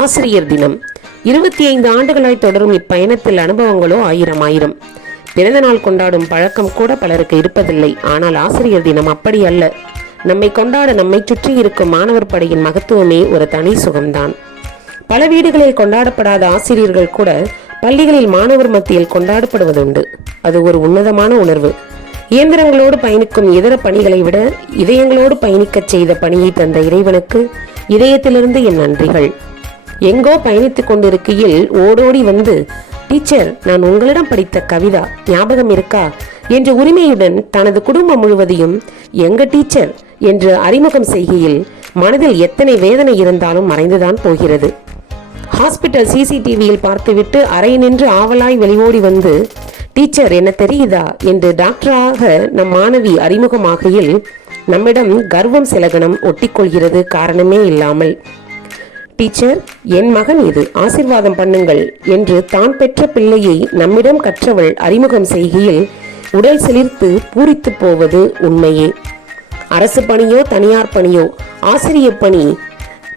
ஆசிரியர் தினம் 25 ஆண்டுகளாய் தொடரும் இப்பயணத்தில் அனுபவங்களோ ஆயிரம். பிறந்த நாள் கொண்டாடும் பழக்கம் கூட பலருக்கு இருப்பதில்லை. ஆனால் ஆசிரியர் தினம் அப்படி அல்ல. நம்மை கொண்டாட நம்மை சுற்றி இருக்கும் மாணவர் படையின் மகத்துவமே ஒரு தனி சுகம்தான். பல வீடுகளில் கொண்டாடப்படாத ஆசிரியர்கள் கூட பள்ளிகளில் மாணவர் மத்தியில் கொண்டாடப்படுவதுண்டு. அது ஒரு உன்னதமான உணர்வு. இயந்திரங்களோடு பயணிக்கும் இதர பணிகளை விட இதயங்களோடு பயணிக்கச் செய்த பணியை தந்த இறைவனுக்கு இதயத்திலிருந்து என் நன்றிகள். எங்கோ பயணித்துக் கொண்டிருக்கையில் ஓடோடி வந்து, டீச்சர், நான் உங்களிடம் படித்த கவிதா ஞாபகம் இருக்கா என்ற உரிமையுடன் தனது குடும்பம் முழுவதையும் எங்க டீச்சர் என்று அறிமுகம் செய்கையில் மனதில் எத்தனை வேதனை இருந்தாலும் மறைந்துதான் போகிறது. ஹாஸ்பிட்டல் சிசிடிவியில் பார்த்துவிட்டு அறை நின்று ஆவலாய் வெளியோடி வந்து, டீச்சர் என்ன தெரியுதா என்று டாக்டராக நம் மாணவி அறிமுகமாகையில் நம்மிடம் கர்வம் சில கணம் ஒட்டிக்கொள்கிறது. காரணமே இல்லாமல், டீச்சர், என் மகன் இது, ஆசீர்வாதம் பண்ணுங்கள் என்று தான் பெற்ற பிள்ளையை நம்மிடம் கற்றவள் அறிமுகம் செய்கையில் உடல் சிலிர்த்து பூரித்து போவது உண்மையே. அரசு பணியோ தனியார் பணியோ ஆசிரியர் பணி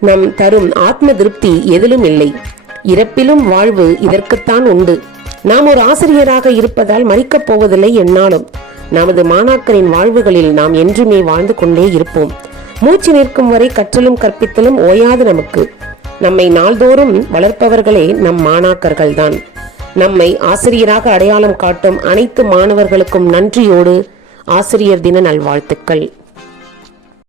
நம் தரும் ஆத்ம திருப்தி எதிலும் இல்லை. இறப்பிலும் வாழ்வு இதற்குத்தான் உண்டு. நாம் ஒரு ஆசிரியராக இருப்பதால் மறிக்கப் போவதில்லை என்னாலும். நமது மாணாக்கரின் வாழ்வுகளில் நாம் என்றுமே வாழ்ந்து கொண்டே இருப்போம். மூச்சு நிற்கும் வரை கற்றலும் கற்பித்தலும் ஓயாது நமக்கு. நம்மை நாள்தோறும் வளர்ப்பவர்களே நம் மாணாக்கர்கள்தான். நம்மை ஆசிரியராக அடையாளம் காட்டும் அனைத்து மாணவர்களுக்கும் நன்றியோடு ஆசிரியர் தின நல்வாழ்த்துக்கள்.